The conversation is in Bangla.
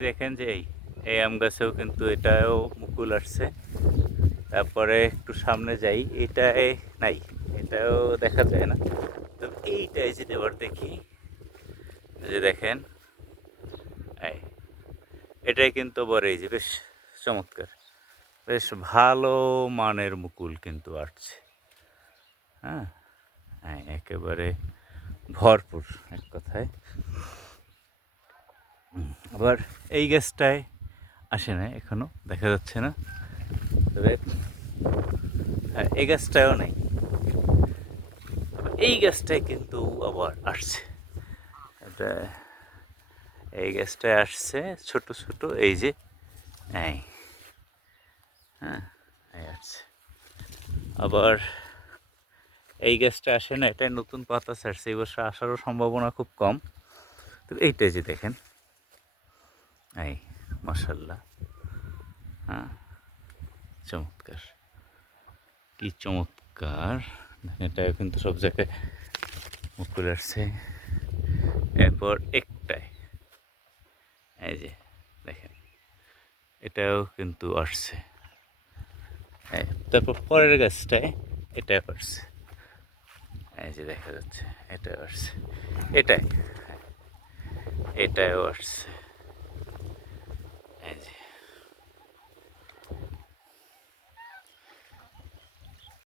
দেখেন যে এই এই আম গাছেও কিন্তু এটাও মুকুল আসছে। তারপরে একটু সামনে যাই এটাই নাই, এটাও দেখা যায় না। তো এইটাই যদি এবার দেখি যে দেখেন এটাই কিন্তু আবার এই যে বেশ চমৎকার, বেশ ভালো মানের মুকুল কিন্তু আসছে। হ্যাঁ হ্যাঁ একেবারে ভরপুর এক কথায়। আবার এই গাছটায় আসে না এখনও দেখা যাচ্ছে না। তবে হ্যাঁ এই গাছটাও নেই। এই গাছটায় কিন্তু আবার আসছে। এটা এই গাছটায় আসছে, ছোট ছোট, এই যে, এই হ্যাঁ আসছে। আবার এই গাছটা আসে না, এটাই নতুন পাতা ছাড়ছে, এই বছর আসারও সম্ভাবনা খুব কম। তো এইটাই যে দেখেন এই মাসাল্লাহ হ্যাঁ চমৎকার। কি চমৎকার। এটা কিন্তু সব জায়গায় মুকুল আসছে। এরপর একটাই। এই যে দেখেন এটাও কিন্তু আসছে। এই, তারপর পরের গাছটায় এটাও আসছে। এই যে দেখা যাচ্ছে এটাও আসছে। এটাই হ্যাঁ, এটাও আসছে।